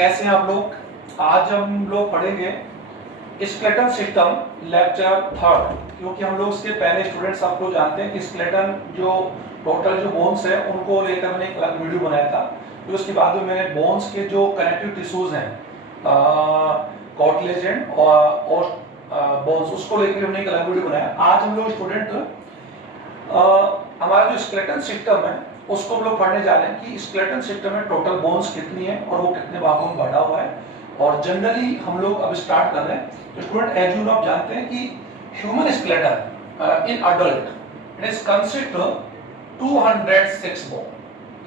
कैसे हैं आप लोग? आज हम लोग पढ़ेंगे स्केलेटन सिस्टम लेक्चर थर्ड, क्योंकि हम लोग इसके पहले स्टूडेंट्स आपको जानते हैं कि स्केलेटन जो टोटल जो बोन्स है उनको लेकर मैंने एक अलग वीडियो बनाया था। फिर उसके बाद में मैंने बोन्स के जो कनेक्टिव टिश्यूज हैं कार्टिलेज और बोन्स, उसको लेकर हमने एक अलग वीडियो बनाया। आज हम लोग स्टूडेंट हमारा जो स्केलेटन सिस्टम है उसको हम लोग पढ़ने जा रहे हैं कि स्केलेटन सिस्टम में टोटल बोन्स कितनी है और वो कितने भागों में बटा हुआ है। और जनरली हम लोग अब स्टार्ट कर रहे हैं। तो स्टूडेंट एज यू आप जानते हैं कि human skeleton in adult it is consist 206 bone.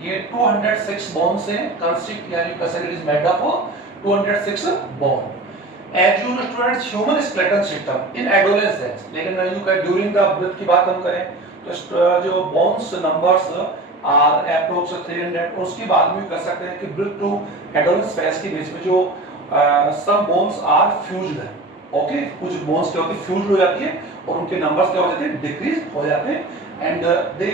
ये 206 बोन से कंसिस्ट यानी it is made up 206 bone. As you students human skeleton system in adolescence, लेकिन ड्यूरिंग द बर्थ की बात हम करें तो जो बोन्स नंबर्स आर अप्रोक्स 300, और उसके बाद में कर सकते हैं कि बर्थ टू एडोलेसेंस फेज के बीच में जो सम बोन्स आर फ्यूज्ड है। ओके, कुछ बोन्स क्या होती है फ्यूज्ड हो जाती है और उनके नंबर्स क्या हो जाते हैं डिक्रीज हो जाते हैं and they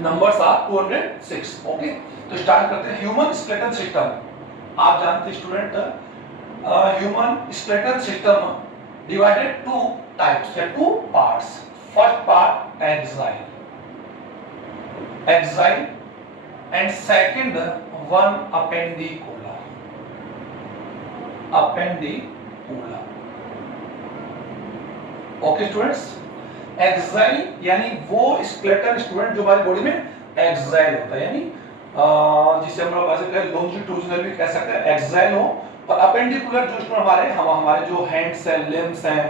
numbers are 206। Okay, तो स्टार्ट करते हैं ह्यूमन स्केलेटन सिस्टम। आप जानते हैं student human skeleton system divided two types या two parts. First part axial and second one appendicular. Okay students, axial यानी वो स्केलेटन स्टूडेंट जो हमारी बॉडी में एक्साइल होता है, यानी जिसे हम लोग लॉन्जिट्यूडिनल भी कह सकते हैं एक्साइल हो। और अपेंडिकुलर जो स्टूडेंट हमारे जो हैंड्स हैं लिम्स हैं,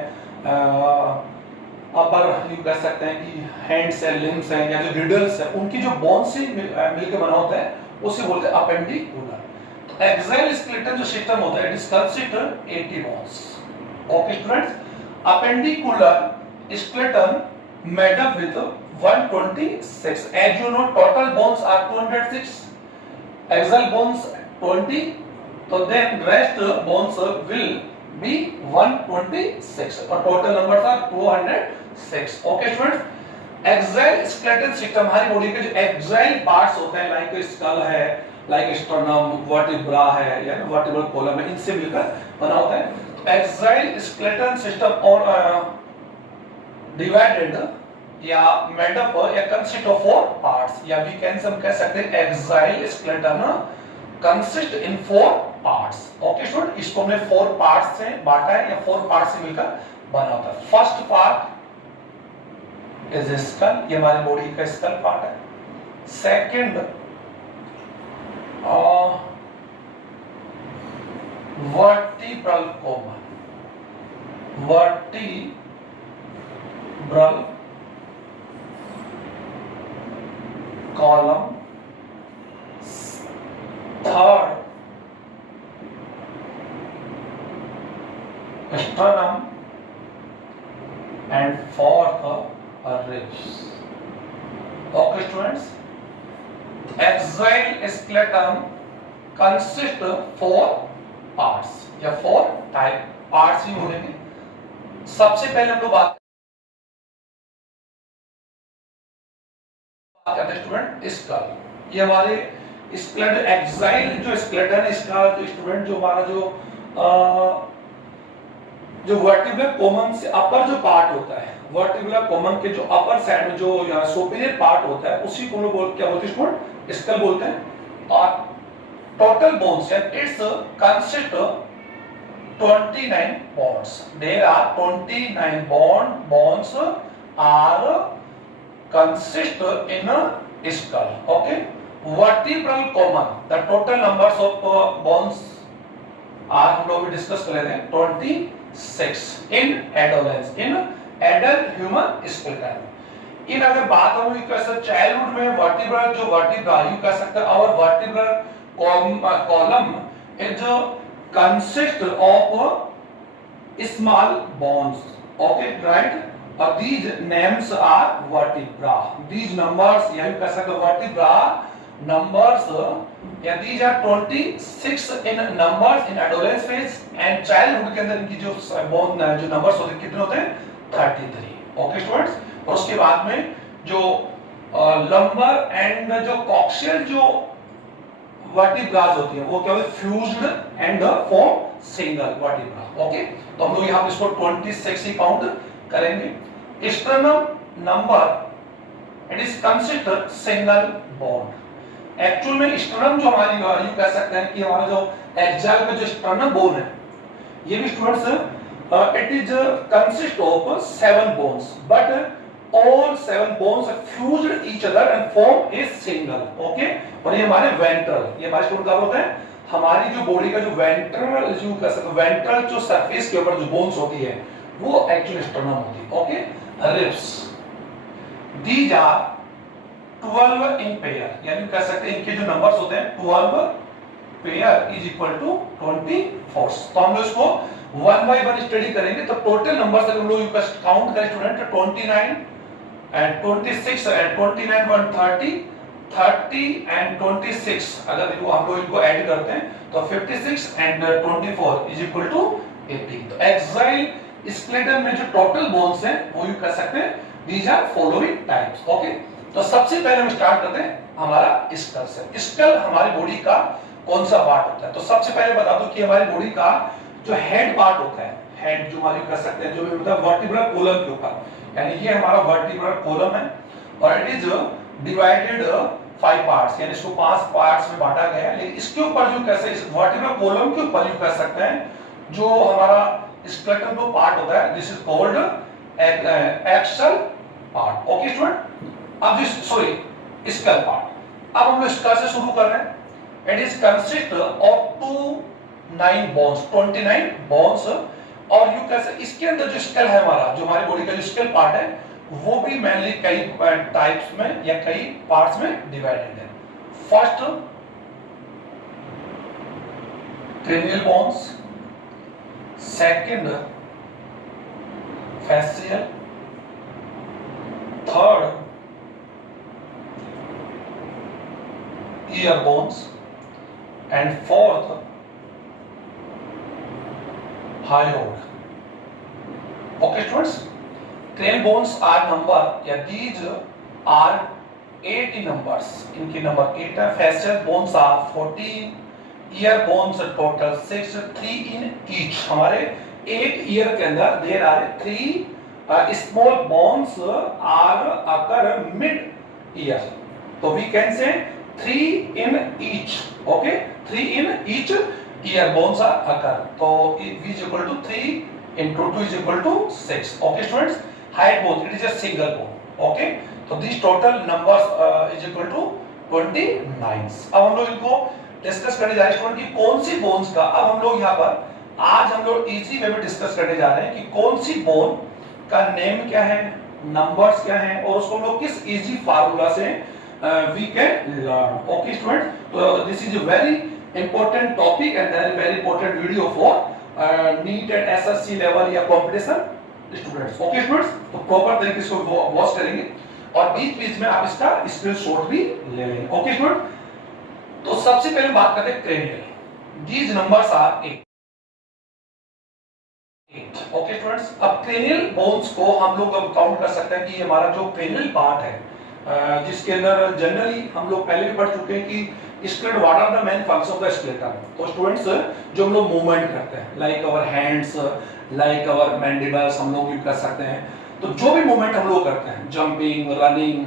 अपर यू कह सकते हैं कि हैंड्स हैं लिम्स हैं या जो रिडल्स हैं उनकी जो बोन से मिलकर बना होता है उसे बोलते हैं अपेंडिकुलर। तो एक्साइल स्केलेटन जो सिस्टम होता है it is consisted 80 bones. Okay students, appendicular skeleton made up with 126। As you know total bones are 206, axial bones 20, तो then rest bones will be 126 और total numbers are 206। Okay students, axial skeleton system हमारी body के जो axial parts होते हैं like skull है, like sternum, vertebra है या वर्टिब्रल कॉलम है, इनसे मिलकर बना होता है। एक्साइल स्केलेटन सिस्टम और डिवाइडेड या मेड अप या कंसिस्ट ऑफ 4 पार्ट्स, या वी कैन सम कह सकते हैं axial skeleton consist in 4 parts. Okay student, इसको हमने 4 पार्ट्स से बांटा है या 4 पार्ट्स से मिलकर बना होता है। फर्स्ट पार्ट इज स्कल, ये हमारी बॉडी का स्कल पार्ट है। Second vertebral column, third sternum and fourth ribs. Okay students, axial skeleton consist 4 parts या 4 type parts ही होंगे। सबसे पहले हम लोग बात करते हैं स्टूडेंट स्कल। ये हमारे स्केलेटन एक्साइल जो स्केलेटन है इसका जो स्टूडेंट जो हमारा जो वर्टिब्रल कॉलम से अपर जो पार्ट होता है, वर्टिब्रल कॉलम के जो अपर साइड में जो सुपीरियर पार्ट होता है उसी को लोग क्या बोलते हैं स्टूडेंट स्कल बोलते हैं। और total bones it's consist 29 bones. There are 29 bones are consist in skull. Okay, vertebral column the total numbers of bones are हम लोग डिस्कस कर लेते हैं 26 in adolescence in adult human skeleton. इन अगर बात हो कैसे चाइल्डहुड में वर्टिब्रल जो वर्टिब्रा यू कह सकते हैं और vertebral column is consist of small bones. Okay right, और these names are vertebra. These numbers या यू कह सकते हैं वर्टिब्रा numbers या these are 26 in numbers in adolescence phase and childhood के अंदर इनकी जो बोन जो नंबर्स होते हैं कितने होते हैं 33। ओके स्टूडेंट्स, और उसके बाद में जो लंबर एंड जो कॉक्सियल जो वर्टिब्रास होती है, वो क्या होती है fused and form single vertebra. Okay, तो हम लोग यहाँ पे इसको 26 ही काउंट करेंगे। Sternum number it is considered single bone. Actual में स्टर्नम जो हमारी यूं कह सकते हैं कि हमारा जो एक्साइल में जो स्टर्नम बोन है, ये भी students it is consist of 7 bones, but all 7 bones are fused each other and form a single. Okay, और ये हमारे वेंट्रल, ये हमारे स्टूडेंट क्या होते हैं, हमारी जो बॉडी का जो वेंट्रल जो कह सकते हैं वेंट्रल जो सरफेस के ऊपर जो बोन्स होती है वो एक्चुअली स्टर्नम होती है। Okay, ribs these are 12 in pair, यानी कह सकते हैं इनके जो नंबर्स होते हैं 12 पेयर इज इक्वल टू 24। तो हम लोग इसको 1 by 1 स्टडी करेंगे, तो टोटल नंबर्स अगर हम लोग काउंट करें स्टूडेंट 29 एंड 26 एंड 29 130 30 एंड 26, अगर इनको हम लोग इनको ऐड करते हैं तो 56 एंड 24 इज इक्वल टू 80। तो एक्साइल स्केलेटन में जो टोटल बोन्स हैं वो यू कह सकते हैं these are following types. Okay, तो सबसे पहले हम स्टार्ट करते हैं हमारा स्कल से। स्कल हमारी बॉडी का कौन सा पार्ट होता है? तो सबसे पहले बता दूं कि हमारी बॉडी का जो हेड पार्ट होता है, हेड जो हमारी कह सकते हैं जो भी मतलब वर्टिब्रल कॉलम के ऊपर, यानी ये हमारा वर्टिब्रल कॉलम है और इट इज डिवाइडेड 5 पार्ट्स, यानी इसको 5 पार्ट्स में बांटा गया है। लेकिन इसके ऊपर जो कैसे इस वर्टिब्रल कॉलम के ऊपर यू कह सकते हैं जो हमारा स्केलेटन जो पार्ट होता है this is called axial part. Okay student, अब दिस सॉरी स्कल पार्ट, अब हम लोग स्कल से शुरू कर रहे हैं। It is consist of 29 bones, 29 bones, और यू कैसे इसके अंदर जो स्कल है हमारा जो हमारी बॉडी का जो स्कल पार्ट है वो भी मेनली कई टाइप्स में या कई पार्ट्स में डिवाइडेड है। First cranial bones, second facial, third ear bones and fourth hyoid. Okay students, cranial bones are number, yeah, these are 8 in numbers, इनके नंबर 8 है। facial bones are 14, ear bones total 6, 3 in each, हमारे 8 ear के अंदर there are 3 small bones are occur mid ear, तो we can say 3 in each. Okay, 3 in each ear bones are occur, so v is equal to 3 into 2 is equal to 6. Okay students, hyoid bone it is a single bone. Okay, so these total numbers is equal to 29. अब हम लोग इनको discuss करने जा रहे हैं student कि कौन सी बोन्स का, अब हम लोग यहाँ पर आज हम लोग इजी वे में डिस्कस करने जा रहे हैं कि कौन सी बोन का नेम क्या है, नंबर्स क्या है और उसको हम लोग किस इजी फार्मूला से we can learn. Okay students, so this is a very important topic and very important video for NEET and SSC level या competition students. Okay students, तो proper तरीके से वॉच करेंगे और बीच-बीच में आप इसका स्क्रीनशॉट भी ले लेंगे। Okay students, तो सबसे पहले बात करते हैं cranial. These numbers are 8. Okay students, अब cranial bones को हम लोग अब काउंट कर सकते हैं कि हमारा जो cranial part है जिसके अंदर जनरली हम लोग पहले भी पढ़ चुके हैं कि skeleton what are the main function of the skeleton. तो स्टूडेंट्स जो हम लोग मूवमेंट करते हैं like our hands, like our mandibles हम लोग यूज कर सकते हैं, तो जो भी मूवमेंट हम लोग करते हैं जंपिंग, रनिंग,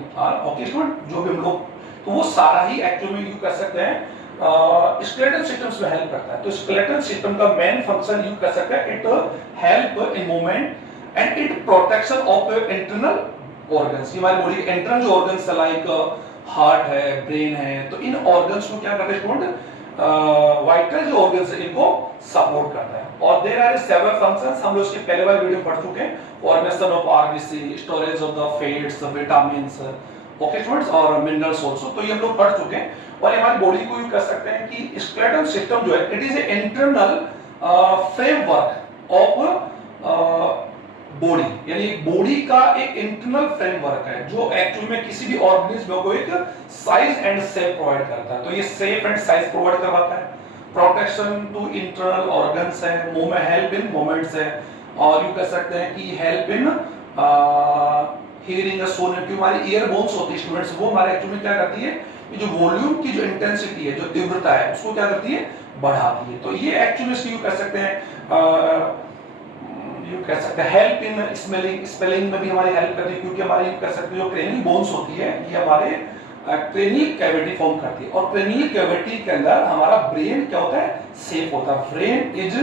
ओके स्टूडेंट, जो भी हम लोग, तो वो सारा ही एक्चुअली में यूज कर सकते हैं स्केलेटन सिस्टम्स में हेल्प करता है। तो स्केलेटन सिस्टम का मेन फंक्शन यूज कर सकते हैं it help in movement and it protection of internal organs. हमारी बॉडी के इंटरनल जो ऑर्गन्स है लाइक हार्ट है, ब्रेन है, तो इन ऑर्गन्स को क्या करते हैं स्टूडेंट, वाइटल जो ऑर्गन्स है इनको सपोर्ट करता है। और देयर आर सेवरल फंक्शंस, हम लोग इसके पहले वाले वीडियो में पढ़ चुके हैं, formation of RBC, storage of the fats, vitamins, okay students, और मिनरल्स आल्सो, तो ये हम लोग पढ़ चुके हैं। और हमारी बॉडी को यूज कर सकते हैं कि स्केलेटन सिस्टम जो है it is a internal framework of body, यानी बॉडी का एक इंटरनल फ्रेमवर्क है जो एक्चुअल में किसी भी ऑर्गेनिज्म को एक साइज एंड शेप प्रोवाइड करता है। तो ये शेप एंड साइज प्रोवाइड करवाता है, प्रोटेक्शन टू इंटरनल ऑर्गन्स है, मूवमेंट हेल्प इन मूवमेंट्स है, और यू कह सकते हैं कि हेल्प इन हियरिंग, सोनिंग। हमारी ईयर बोन्स होती है स्टूडेंट्स, वो हमारे एक्चुअली क्या करती है, ये जो वॉल्यूम की जो इंटेंसिटी है, जो तीव्रता है, उसको क्या करती है, बढ़ाती है। तो ये एक्चुअली इसको कर सकते हैं, यू कह सकते हैं हेल्प इन स्पेलिंग में भी हमारी हेल्प करती है, क्योंकि हमारी कह सकते हैं जो क्रेनियल बोन्स होती है ये हमारे क्रेनियल कैविटी फॉर्म करती है, और क्रेनियल कैविटी के अंदर हमारा ब्रेन क्या होता है, सेफ होता है। Brain is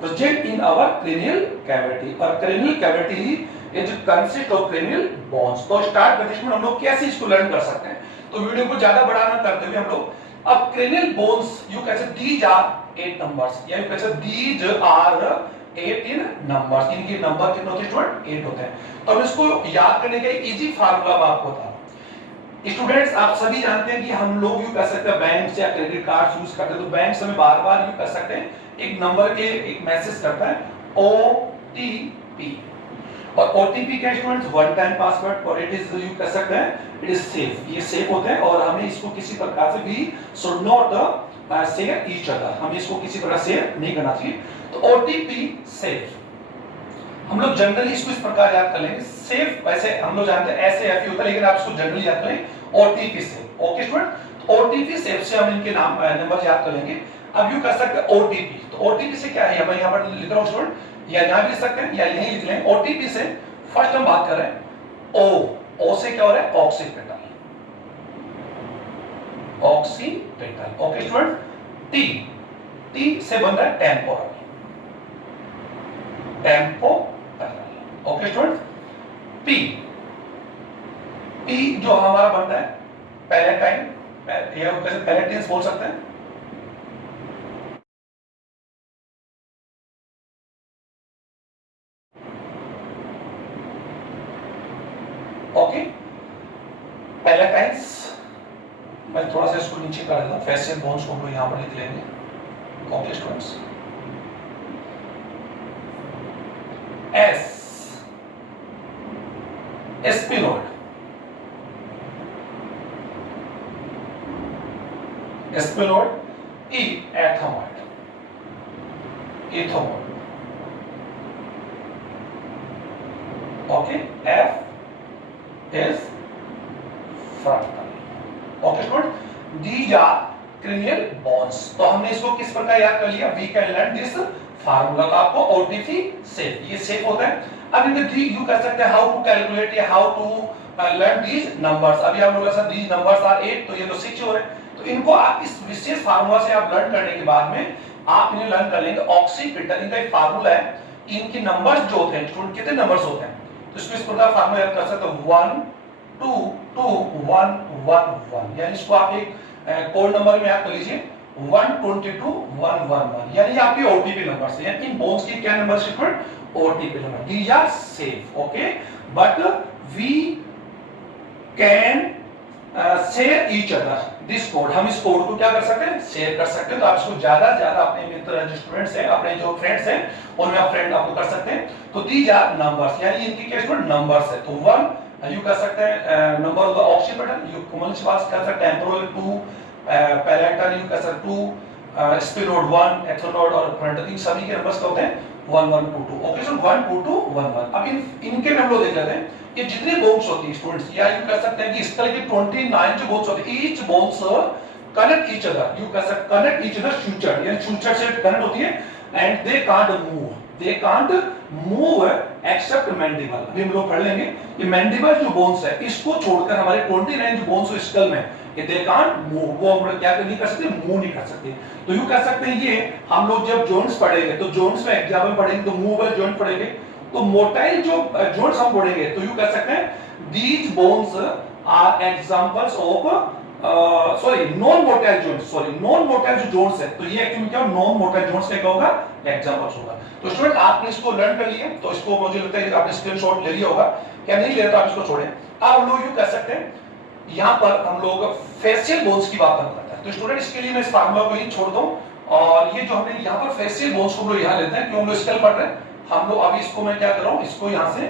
present in our cranial cavity, और cranial cavity is consist of cranial bones. तो स्टार्ट करते हैं हम लोग कैसे इसको लर्न कर सकते हैं। तो वीडियो को ज्यादा बड़ा ना करते हुए हम लोग अब क्रेनियल बोन्स, यू कैसे दीज आर 8 नंबर्स, या यू कैसे दीज आर 8 इन नंबर्स, इनके नंबर कितने होते हैं स्टूडेंट, 8 होते हैं। तो हम इसको याद करने का इजी फार्मूला मैं आपको बता रहा हूं। स्टूडेंट्स आप सभी जानते हैं कि हम लोग यू कर सकते हैं बैंक से या क्रेडिट कार्ड यूज करते हैं, तो बैंक से हमें बार-बार यू कर सकते हैं एक नंबर के एक मैसेज करता है OTP, और OTP क्या स्टूडेंट्स, वन टाइम पासवर्ड, और इट इज यू कर सकते हैं इट इज सेफ, ये सेफ होते हैं, और हमें इसको किसी प्रकार से भी should not share each other, हमें इसको किसी प्रकार शेयर नहीं करना चाहिए। तो OTP सेफ, हम लोग जनरली इसको इस प्रकार याद कर लेंगे, सेफ वैसे हम लोग जानते हैं ऐसे एफ होता है, लेकिन आप इसको जनरली याद करें OTP safe. Okay student, OTP safe से हम इनके नाम नंबर याद कर लेंगे। अब यू कर सकते हैं OTP, तो OTP से क्या है, मैं यहाँ पर लिख रहा हूँ स्टूडेंट, या यहाँ भी लिख सकते हैं या यहीं लिख लें। OTP से फर्स्ट हम बात कर रहे हैं O से क्या हो रहा है, occipital, occipital. Okay student, T से बन रहा है temporal, temporal. Okay student, P जो हमारा बन रहा है पैलेटाइन, या कैसे पैलेटिन्स बोल सकते हैं। ओके, पैलेटाइन्स, मैं थोड़ा सा इसको नीचे कर देता हूं, फेशियल बोन्स को हम लोग यहां पर लिख लेंगे। Okay students, sphenoid, sphenoid, ethmoid, ethmoid. Okay, F is frontal. Okay student, these are cranial bones। तो हमने इसको किस प्रकार याद कर लिया, we can learn this formula, तो आपको OTP सेफ, ये सेफ होता है। अब इनके यू कर सकते हैं हाउ टू कैलकुलेट या how to learn these numbers. अभी हम लोग का दीज नंबर्स आर 8, तो ये तो 6 हो रहे हैं, तो इनको आप इस विशेष फार्मूला से आप लर्न करने के बाद में आप इन्हें लर्न कर लेंगे। ऑक्सीपिटल इनका एक फार्मूला है, इनके नंबर्स जो होते हैं स्टूडेंट, कितने नंबर्स होते हैं, तो इसको इस प्रकार फार्मूला याद कर सकते हो 1 2 2 1 1 1, यानी इसको आप एक कोड नंबर में याद कर लीजिए 122 111, यानी आपके OTP नंबर से, यानी इन बोन्स की क्या number student, OTP number. These are safe, okay, but we can share each other this code, हम इस कोड को क्या कर सकते हैं, शेयर कर सकते हैं। तो आप इसको ज्यादा ज्यादा अपने मित्र जो स्टूडेंट्स हैं, अपने जो फ्रेंड्स हैं, उनमें आप फ्रेंड आपको कर सकते हैं। तो दीज आर नंबर्स, यानी इनकी क्या स्टूडेंट नंबर्स है। तो 1 यू कर सकते हैं number of the occipital, you common pass कर सकते हैं टेम्पोरल 2, पैलेटल यू कर सकते 2, स्पिनोइड 1, एथोनोइड और फ्रंटल, इन सभी के नंबर्स क्या होते हैं 1 1 2 2। ओके, सो 1 2 2 1 1। अब इनके में हम लोग देख लेते हैं कि जितने बोन्स होती है स्टूडेंट्स, या यू कर सकते हैं कि इस तरह की 29 जो बोन्स होती है, each bones connect each other, you कर सकते कनेक्ट ईच अदर सुचर, यानी सुचर से कनेक्ट होती है, and they can't move, they can't move except mandible. अभी हम लोग पढ़ लेंगे ये मैंडिबल जो बोन्स है, इसको छोड़कर हमारे 29 जो बोन्स है स्कल में, ये दे कांट मूव, वो हम लोग क्या नहीं कर सकते, मूव नहीं कर सकते। तो यू कर सकते हैं, ये हम लोग जब जॉइंट्स पढ़ेंगे, तो जॉइंट्स में एग्जाम्पल पढ़ेंगे तो मूवेबल जॉइंट पढ़ेंगे, तो मोटाइल जो जॉइंट्स हम पढ़ेंगे, तो यू कर सकते हैं these bones are examples of non motile joints, non motile जो जॉइंट्स है, तो ये एक्चुअली क्या नॉन मोटाइल जॉइंट्स का होगा, एग्जांपल्स होगा। तो स्टूडेंट आपने इसको लर्न कर लिया, तो इसको मुझे लगता है कि आपने स्क्रीनशॉट ले लिया होगा, क्या नहीं ले रहे तो आप इसको छोड़ें। अब हम लोग यू कर सकते हैं, यहाँ पर हम लोग फेशियल बोन्स की बात करते हैं, तो स्टूडेंट इसके लिए मैं इस फार्मूला को ही छोड़ दूं, और ये जो हमने यहाँ पर फेशियल बोन्स को हम लोग यहाँ लेते हैं, क्यों हम लोग स्केल पढ़ रहे हैं, हम लोग अभी इसको मैं क्या कर रहा हूँ, इसको यहाँ से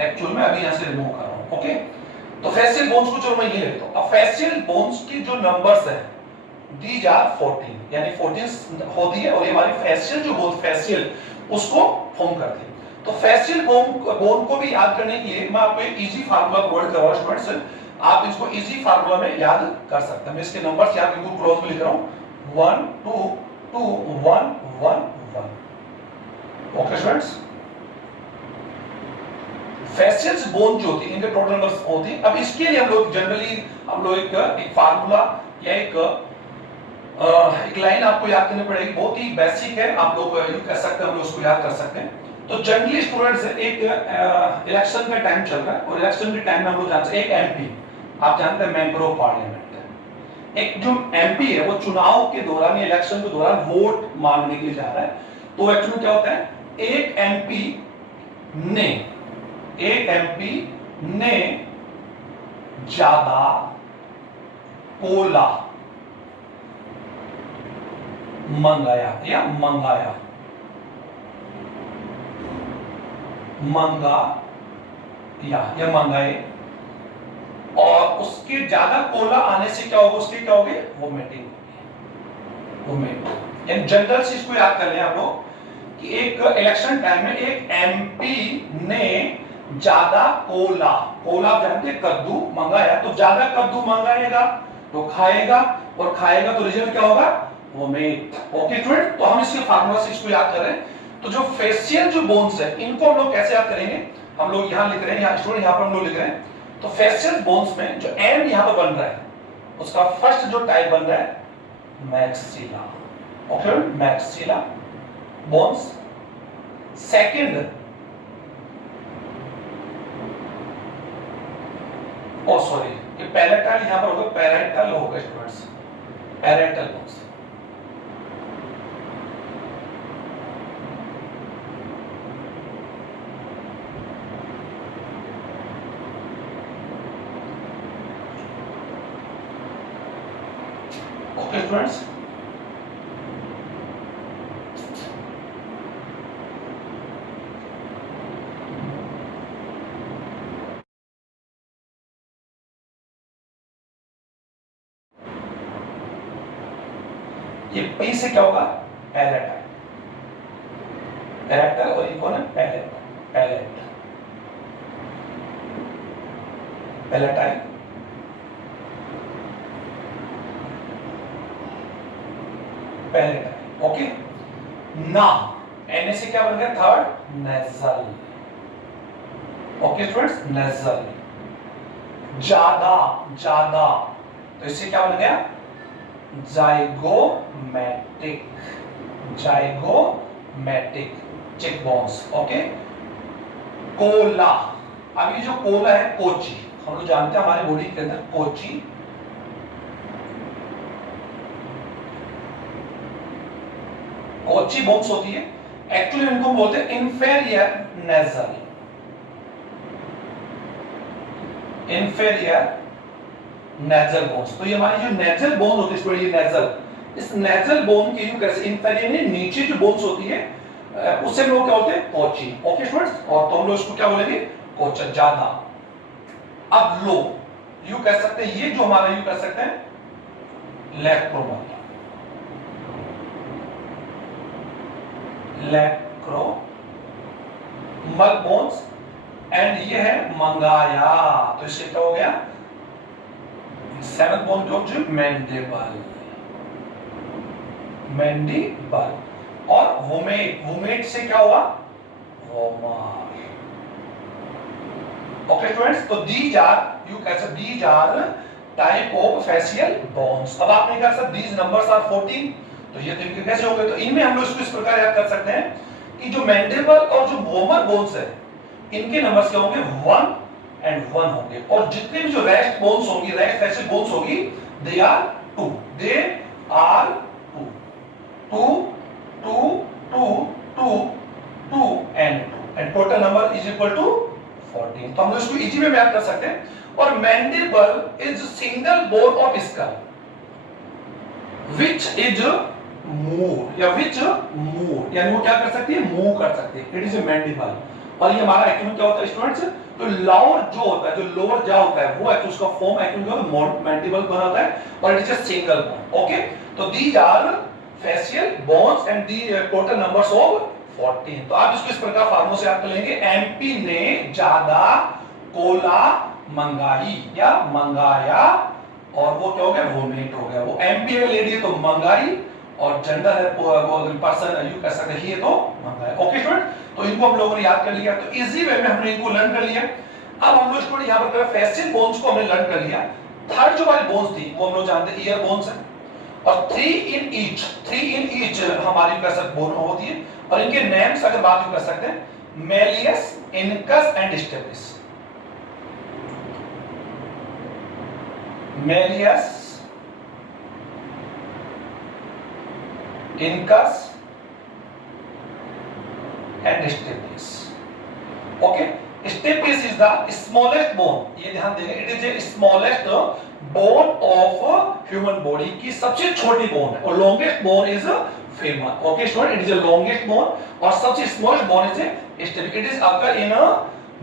एक्चुअल में अभी यहाँ से रिमूव कर रहा हूँ। ओके, तो फेशियल बोन्स को चलो मैं ये लेता हूँ। अब फेशियल बोन्स की जो नंबर्स है दीज आर 14, यानी 14 होती है, और ये हमारी फेशियल जो बोन फेशियल उसको फॉर्म करती है। तो फेशियल बोन को भी याद करने के लिए मैं आपको एक इजी फार्मूला प्रोवाइड कर रहा हूं स्टूडेंट्स। आप इसको इजी फार्मूला में याद कर सकते हैं। मैं इसके नंबर्स यहां बिल्कुल क्लोज में लिख रहा हूं, 1 2 2 1 1 1। ओके स्टूडेंट्स, फेशियल्स बोन जो होती है इनके टोटल नंबर्स होती है। अब इसके लिए हम लोग जनरली एक फार्मूला या एक लाइन आपको याद करनी पड़ेगी, बहुत ही बेसिक है, आप लोग यूज कर सकते हैं, हम लोग उसको याद कर सकते हैं। तो जनरली स्टूडेंट्स एक इलेक्शन का टाइम चल रहा है और इलेक्शन के टाइम में हम लोग जानते हैं एक एमपी, आप जानते हैं मेंबर ऑफ पार्लियामेंट, एक जो एमपी है वो चुनाव के दौरान या इलेक्शन के दौरान वोट मांगने के लिए जा रहा है। तो एक्चुअली क्या होता है, एक एमपी ने ज्यादा कोला मंगाया या मंगाया मंगाए, और उसके ज्यादा कोला आने से क्या होगा, उसके क्या होगी, वोमिटिंग वोमिट। इन जनरल से इसको याद कर लें आप लोग कि एक इलेक्शन टाइम में एक एमपी ने ज्यादा कोला जानते हैं कद्दू मंगाया, तो ज्यादा कद्दू मंगाएगा तो खाएगा, और खाएगा तो रिजल्ट क्या होगा, वोमिट। ओके स्टूडेंट, तो हम इसके फार्मूला से इसको याद कर रहे हैं। तो जो फेशियल जो बोन्स है इनको हम लोग कैसे याद करेंगे, हम लोग यहां लिख रहे हैं, यहां स्टूडेंट यहां पर हम लोग लिख रहे हैं। तो फेशियल बोन्स में जो एंड यहां पर बन रहा है उसका फर्स्ट जो टाइप बन रहा है maxilla. Okay, maxilla bones. Second ये पैलेटल यहां पर होगा, पैरेंटल होगा students, parental bones. Okay students, ये पी से क्या होगा, पैलेटाइल, पैलेटाइल, और ये कौन है, पैलेट, पैलेटाइल, पैलेटाइल। ओके, ना एन से क्या बन गया, third nasal. Okay students, nasal. ज्यादा तो इससे क्या बन गया, जाइगोमैटिक, चेक बोन्स। ओके, कोला, अभी जो कोला है कोची, हम लोग जानते हैं हमारे बॉडी के अंदर कोची बोन्स होती है। एक्चुअली इनको बोलते हैं इंफेरियर नेजल, नेजल बोन्स। तो ये हमारी जो नेजल बोन होती है, ये नेजल, इस नेजल बोन के कैसे इंफेरियर नीचे जो बोन्स होती है उससे लोग क्या होते हैं, कोची। ओके स्टूडेंट्स, और तो हम लोग इसको क्या बोलेंगे, कोचा, ज्यादा। अब लो यू कह सकते हैं, ये जो हमारा यू कह सकते हैं लैक्रोमल, बोन्स, एंड ये है मंगाया, तो इससे क्या हो गया, सेवंथ बोन जो मैंडिबल, और वोमेट से क्या हुआ, वोमर। ओके स्टूडेंट्स, तो these are type of facial bones. अब आप नहीं कर सकते दीज नंबर्स आर 14, तो ये तो इनके कैसे हो गए, तो इनमें हम लोग इसको इस प्रकार याद कर सकते हैं कि जो मैंडिबल और जो वोमर बोन्स है इनके नंबर्स क्या होंगे, 1 and 1 होंगे, और जितने भी जो रेस्ट बोन्स होंगी, रेस्ट फेशियल बोन्स होगी, they are 2 and total number is equal to 14। तो हम लोग इसको इजी में याद कर सकते हैं। और mandible is single bone of skull which is move, यानी वो क्या कर सकती है, मूव कर सकती है, इट इज ए मैंडिबल। और ये हमारा एक्चुअली क्या होता है स्टूडेंट्स, तो लोअर जो होता है, जो लोअर जा होता है, वो एक्चुअली उसका फॉर्म एक्चुअली क्या होता है, मैंडिबल बना होता है, और it is a single bone. Okay, तो these are facial bones and the total numbers of 14। तो आप इसको इस प्रकार फार्मूला से याद कर लेंगे, एमपी ने ज्यादा कोला मंगाई या मंगाया, और वो क्या हो गया, वोमिट हो गया। वो एमपी है लेडी तो मंगाई, और जेंडर है वो पर्सन यू कह सकते हैं तो मंगाया। ओके स्टूडेंट, तो इनको हम लोगों ने याद कर लिया, तो इजी वे में हमने इनको लर्न कर लिया। अब हम लोग स्टूडेंट यहाँ पर फेसियल बोन्स को हमने लर्न कर लिया। थर्ड जो हमारी बोन्स थी वो हम लोग जानते हैं ईयर बोन्स है, और थ्री इन ईच हमारी कह सकते बोन होती है, और इनके नेम्स अगर बात कर सकते हैं, malleus, incus and stapes. Malleus, incus and stapes. Okay, stapes is the smallest bone, ये ध्यान देंगे, it is a smallest bone of human body की सबसे छोटी बोन है, और longest bone is femur. Okay student, it is the longest bone, और सबसे smallest bone is stapes. It is occur in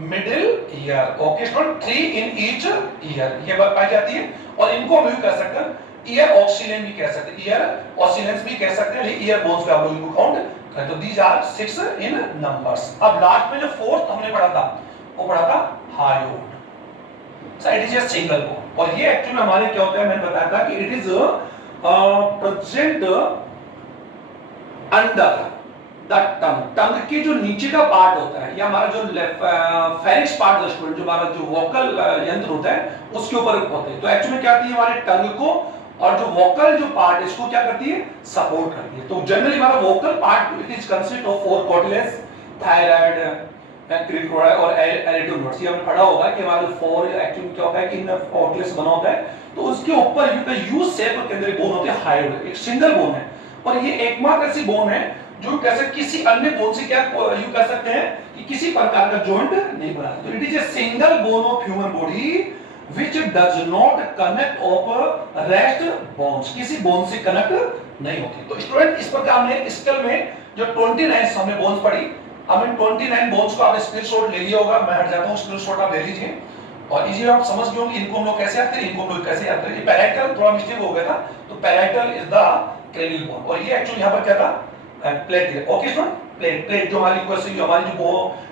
middle ear. Okay student, 3 in each ear ये बात पाई जाती है, और इनको हम भी कह सकते हैं ईयर ऑक्सीलेंट भी कह सकते हैं, ईयर ऑक्सीलेंट्स भी कह सकते हैं, लेकिन ईयर बोन्स पे आप लोग इनको काउंट करें तो दीज आर 6 इन नंबर्स। अब लास्ट में जो फोर्थ हमने पढ़ा था वो पढ़ा था hyoid. So it is a single bone, और ये एक्चुअली में हमारे क्या होता है, मैंने बताया था कि it is present under the tongue. Tongue के जो नीचे का पार्ट होता है, या हमारा जो फेरिक्स पार्ट है स्टूडेंट, जो हमारा जो वोकल यंत्र होता है उसके ऊपर होते हैं। तो एक्चुअली में क्या करती है, हमारे टंग को और जो वोकल जो पार्ट है इसको क्या करती है, सपोर्ट करती है। तो जनरली हमारा vocal part it is consist of 4 cartilage, thyroid, cricoid और एरिडोनर्व्स। ये हमने पढ़ा होगा कि हमारे 4 एक्चुअली क्या होता है कि इन कार्टिलेज बना होता है, तो उसके ऊपर यू शेप के अंदर बोन होते हैं हायोड, एक सिंगल बोन है, और ये एकमात्र ऐसी बोन है जो कह सकते किसी अन्य बोन से क्या यू कह सकते हैं कि किसी प्रकार का जॉइंट नहीं बनाता। तो it is a single bone of human body which does not connect of rest bones, किसी बोन से कनेक्ट नहीं होती। तो स्टूडेंट इस प्रकार हमने स्केल में जो 29 हमने बोन्स पढ़ी, अब इन 29 बोन्स को आप स्क्रीनशॉट ले लिया होगा, मैं हट जाता हूं, स्क्रीनशॉट आप ले लीजिए, और इजी आप समझ गए होंगे इनको हम लोग कैसे याद करें, इनको हम लोग कैसे याद करें। पैराइटल थोड़ा मिस्टेक हो गया था, तो parietal is the cranial bone, और ये एक्चुअली यहां पर क्या था, प्लेट है। ओके स्टूडेंट, प्लेट जो हमारी हमारी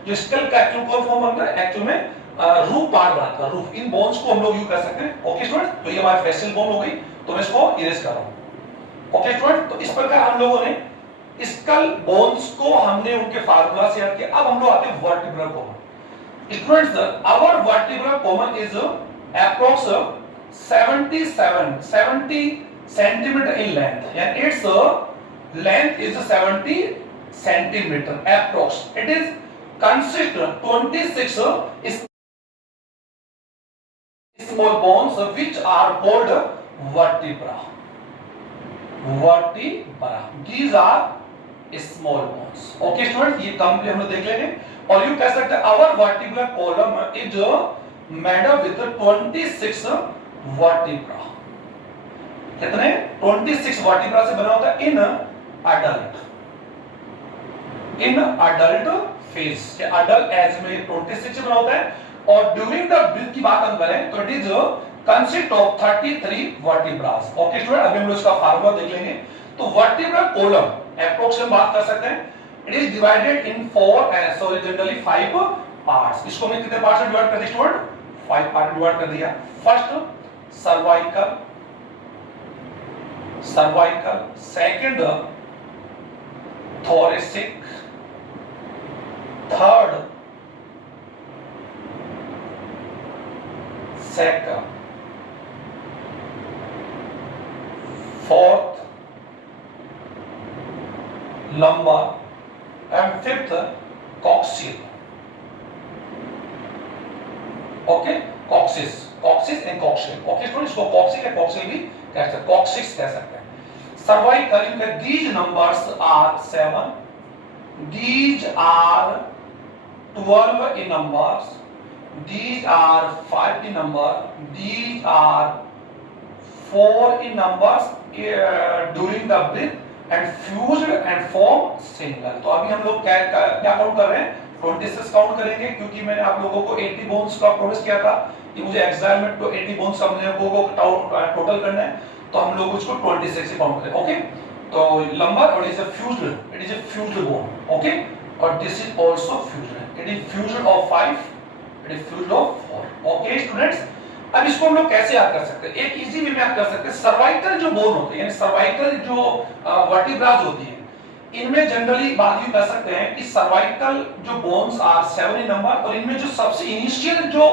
जो स्केल का एक्चुअल कौन फॉर्म बनता है, एक्चुअल में रूफ पार्ट बनाता है, रूफ। इन बोन्स को हम लोग यूज कर सकते हैं। ओके स्टूडेंट, तो ये हमारी फेशियल बोन हो गई, तो मैं इसको इरेज कर रहा हूं। ओके स्टूडेंट, तो इस प्रकार हम लोगों ने स्कल बोन्स को हमने उनके फार्मूला से याद किया। अब हम लोग आते हैं vertebral column. Students, our vertebral column is approx 70 centimetre in length, यानी its length is 70 centimetre approx. इट इज consist 26 small bones which are called vertebra. These are small bones. Okay students, ये कंप्लीट हम लोग देख लेंगे, और यू कह सकते हैं our vertebral column is made up with 26 vertebra. कितने? 26 vertebra से बना होता है in adult phase, adult age में 26 से बना होता है, और ड्यूरिंग द ब्रीथ की बात हम करें तो it is consist of 33 vertebras. Okay student, अभी हम लोग इसका फार्मूला देख लेंगे। तो वर्टिब्रल कॉलम अप्रोक्स हम बात कर सकते हैं, it is divided in 4 generally 5 parts. इसको मैं कितने पार्ट्स में डिवाइड कर दिया स्टूडेंट, 5 पार्ट में डिवाइड कर दिया। First cervical, second thoracic, third sacrum, fourth lumbar, and fifth coccygeal. Okay, coccyx and coccygeal. Okay student, इसको coccyx या coccygeal भी कह सकते हैं, coccyx कह सकते हैं। Cervical, these numbers are 7, these are 12 in numbers, these are 5 in number, these are 4 in numbers during the breath and fused and form single। तो अभी हम लोग क्या काउंट कर रहे हैं, 26 काउंट करेंगे, क्योंकि मैंने आप लोगों को 80 बोन्स का प्रॉमिस किया था कि मुझे एग्जाम में तो 80 बोन्स हम लोगों को टोटल करना है, तो हम लोग उसको 26 से काउंट करें। ओके, तो लंबर और is a fused bone. Okay, और this is also fused, it is fused of 5 it is fused of 4। Okay students, अब इसको हम लोग कैसे याद कर सकते हैं? एक इजी वे में याद कर सकते हैं। सर्वाइकल जो बोन होते हैं, यानी सर्वाइकल जो वर्टिब्रास होती हैं, इनमें जनरली बात यूं कर सकते हैं कि सर्वाइकल जो बोन्स आर 7 इन नंबर, और इनमें जो सबसे इनिशियल जो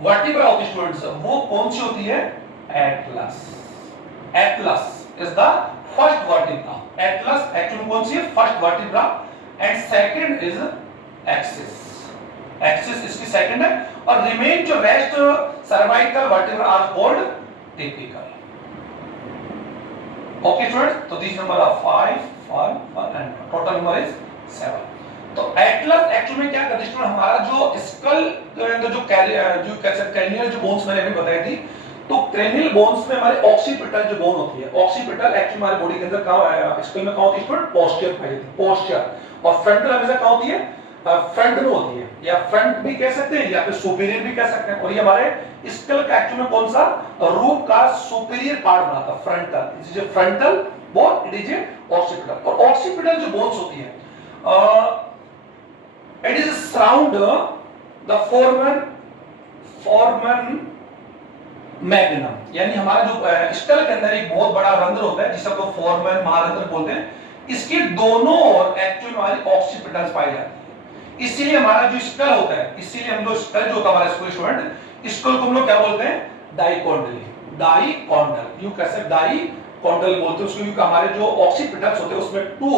वर्टिब्रा होती है स्टूडेंट्स, वो कौन सी होती है? Atlas. Atlas is the first vertebra. Atlas actually कौन सी है? First vertebra. And second is axis. Axis इसकी सेकंड है, और रिमेन जो rest cervical vertebra are called typical. Okay students, तो this number are 5 1 and total number is 7। तो Atlas actually में क्या करती है स्टूडेंट? हमारा जो स्कल जो क्रेनियल जो बोन्स मैंने अभी बताई थी, तो क्रेनियल बोन्स में हमारे ऑक्सीपिटल जो बोन होती है, ऑक्सीपिटल एक्चुअली हमारे बॉडी के अंदर कहां स्कल में कहां होती है स्टूडेंट? पोस्टीरियर पाई जाती है, पोस्टीरियर। और फ्रंटल हमेशा कहां होती है? फ्रंट में होती है, या फ्रंट भी कह सकते हैं या फिर सुपीरियर भी कह सकते हैं। और ये हमारे स्कल का एक्चुअली में कौन सा रूप का सुपीरियर पार्ट बनाता है? Frontal. It is A frontal bone, it is A occipital. और ऑक्सीपिटल जो बोन्स होती है, it is surround the Foreman magnum, यानी हमारा जो स्कल के अंदर एक बहुत बड़ा रंध्र होता है जिसे हम लोग फोरमन महारंध्र बोलते हैं। इसके दोनों ओर एक्चुअली हमारी ऑक्सीपिटल्स पाई जाती है। इसीलिए हमारा जो स्कल होता है, इसीलिए हम लोग स्कल जो होता है हमारा स्टूडेंट, स्कल को हम लोग क्या बोलते हैं? डाइकोंडली। डाइकोंडल, यू कह सकते डाइकोंडल बोलते हैं उसको, क्योंकि हमारे जो ऑक्सीपिटल्स होते हैं उसमें 2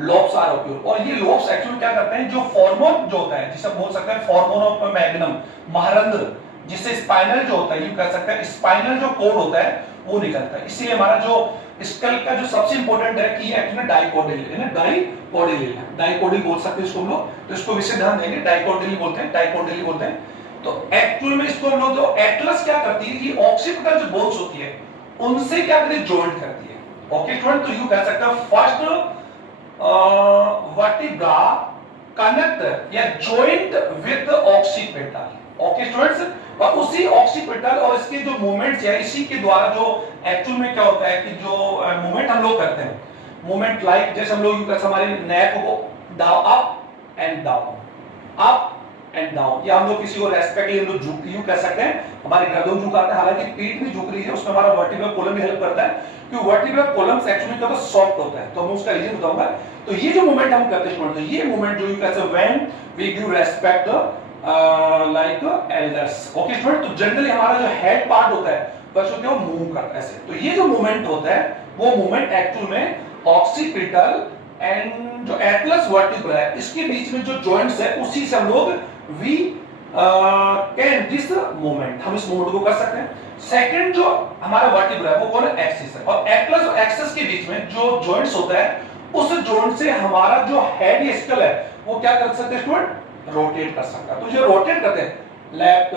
लोब्स आर होते हैं। और ये लोब्स एक्चुअली क्या करते हैं? जो फॉर्मोन जो होता है, जिसे हम बोल सकते हैं फॉर्मोन ऑफ मैग्नम, महारंध्र, जिससे स्पाइनल जो होता है, यू कह सकते हैं स्पाइनल जो कोड होता है वो निकलता है। इसीलिए हमारा जो स्कल का जो सबसे इंपॉर्टेंट है कि एक्चुअली डाइकोटिल है ना, डाइकोटिल है, डाइकोटिल बोल सकते हैं इसको हम लोग। तो इसको विशेष ध्यान देंगे, डाइकोटिल बोलते हैं, डाइकोटिल बोलते हैं। तो एक्चुअल में इसको हम लोग जो एटलस क्या करती है कि ऑक्सीपिटल जो बोन्स होती है उनसे क्या करती है? जॉइंट करती है। ओके स्टूडेंट, तो यू कह सकते हैं फर्स्ट वर्टिब्रा कनेक्ट या joint with occipital. Okay students, और उसी ऑक्सीपिटल और इसके जो मूवमेंट्स है, इसी के द्वारा जो एक्चुअल में क्या होता है कि जो मूवमेंट हम लोग करते हैं, मूवमेंट लाइक जैसे हम लोग हमारे नेक को down, up and down, up and down, या हम लोग किसी को रेस्पेक्ट लिए हम लोग झुक, यूं कह सकते हैं हमारे गर्दन झुकाते हैं, हालांकि पीठ भी झुक रही है, उसमें हमारा वर्टिब्रल कॉलम भी हेल्प करता है, क्योंकि वर्टिब्रल कॉलम एक्चुअली क्या होता है? सॉफ्ट होता है। तो मैं उसका रीजन बताऊंगा। तो ये जो मूवमेंट हम करते हैं, तो ये मूवमेंट जो यू कहते हैं when we give respect like elders. Okay student, तो जनरली हमारा जो हेड पार्ट होता है बस वो मूव करता है ऐसे। तो ये जो मूवमेंट होता है वो मूवमेंट एक्चुअल में ऑक्सीपिटल एंड जो एटलस वर्टिब्रा है इसके बीच में जो जॉइंट्स है उसी से हम लोग वी कैन दिस मूवमेंट, हम इस मूवमेंट को कर सकते हैं। सेकंड जो हमारा वर्टिब्रा है वो कौन है? एक्सिस है। और एटलस और एक्सिस के बीच में जो जॉइंट्स होता है उस जॉइंट से हमारा जो हेड या स्कल है वो क्या कर सकते हैं स्टूडेंट? रोटेट कर सकता है। तो जो रोटेट करते हैं लेफ्ट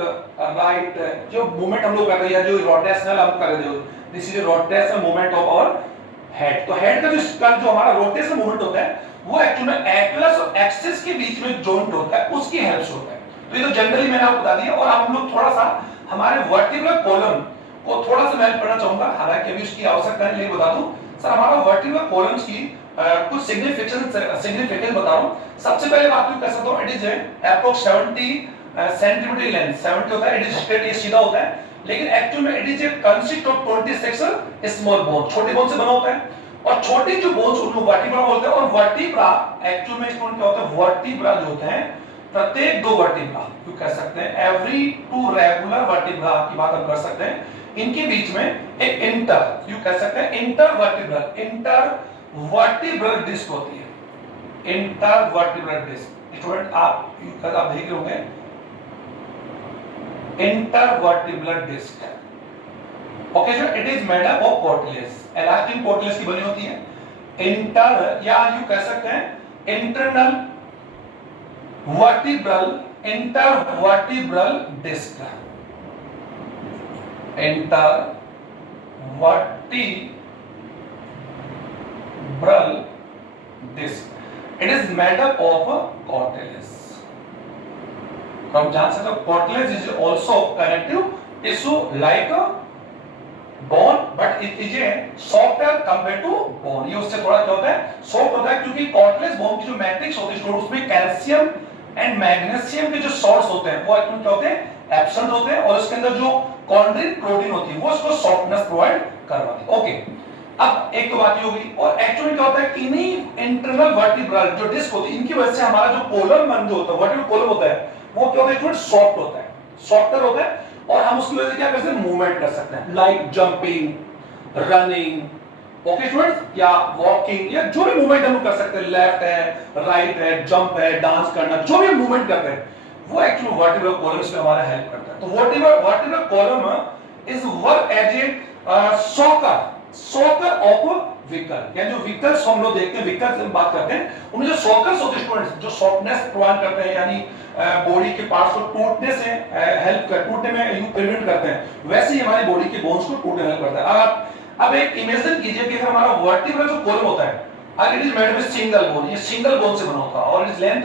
राइट, जो मूवमेंट हम लोग कर रहे हैं, जो रोटेशनल हम कर रहे हैं, this is rotational movement of our head. तो हेड का जो स्कल जो हमारा रोटेशनल मूवमेंट होता है वो एक्चुअली में एटलस और एक्सिस के बीच में जॉइंट होता है, उसकी हेल्प से होता है। तो ये तो जनरली मैंने आपको बता दिया। और हम लोग थोड़ा सा हमारे वर्टिब्रल कॉलम को थोड़ा सा मैं पढ़ना चाहूंगा, हालांकि अभी उसकी आवश्यकता नहीं, लेकिन बता दूं सर हमारा वर्टिब्रल कॉलम्स की कुछ सिग्निफिकेंस बता रहा हूं। सबसे पहले बात मैं कर सकता हूं, it is approx 70 centimetre length, 70 होता है, इट इज स्ट्रेट, ये सीधा होता है, लेकिन एक्चुअल में it is consist of 26 small bone, छोटे बोन से बना होता है। और छोटे जो बोन्स उनको वर्टिब्रा बोलते हैं। और वर्टिब्रा एक्चुअल में स्टूडेंट क्या होता है? वर्टिब्रा जो होते हैं प्रत्येक 2 वर्टिब्रा, क्यों कह सकते हैं एवरी 2 रेगुलर वर्टिब्रा की बात हम कर सकते हैं, इनके बीच में एक इंटर, यू कह सकते हैं इंटर वर्टिब्रल डिस्क होती है। इंटर वर्टिब्रल डिस्क स्टूडेंट आप देख रहे होंगे, inter vertebral disc. Okay sir, it is made up of cartilage, elastin cartilage की बनी होती है। इंटर या यू कह सकते हैं internal vertebral, inter vertebral disc, inter vertebral disc, it is made up of cartilage. हम जान सकते हो cartilage is also connective tissue like bone, but it is a softer compare to bone. ये उससे थोड़ा क्या होता है? सॉफ्ट होता है, क्योंकि कार्टिलेज बोन की जो मैट्रिक्स होती है उसमें कैल्शियम एंड मैग्नीशियम के जो सॉल्ट्स होते हैं वो एक्चुअली क्या होते हैं, एब्सेंट होते हैं, और उसके अंदर जो कॉन्ड्रिन प्रोटीन होती है वो उसको सॉफ्टनेस प्रोवाइड करवाती है। ओके, अब एक तो बात ये होगी, और एक्चुअली क्या होता है, इन्हीं इंटरनल वर्टिब्रल जो डिस्क होती है इनकी वजह से हमारा जो कोलम मन जो होता है, वर्टिब्रल कोलम होता है, वो क्या होता है, सॉफ्ट होता है, सॉफ्टर होता है, और हम उसकी वजह से क्या कर सकते हैं, मूवमेंट कर सकते हैं, like jumping, running, okay students, या वॉकिंग, या जो भी मूवमेंट हम कर सकते हैं, लेफ्ट है, राइट है, जंप है, डांस करना, जो भी मूवमेंट करते हैं वो एक्चुअली वर्टिब्रल कॉलम इसमें हमारा हेल्प करता है। तो vertebral column is work as a soccer of vehicle, या जो व्हीकल्स हम लोग देखते हैं, व्हीकल्स हम बात करते हैं, उनमें जो सॉकर्स होते हैं स्टूडेंट्स, जो सॉफ्टनेस प्रोवाइड करते हैं, यानी बॉडी के पार्ट्स को टूटने से टूटने में यू प्रिवेंट करते हैं, वैसे ही हमारी बॉडी के बोन्स को टूटने में हेल्प करता है। अब एक इमेजिन कीजिए कि अगर हमारा वर्टिब्रल जो कॉलम होता है, अगर it is made with single bone, ये सिंगल बोन से बना होता है, और इट्स लेंथ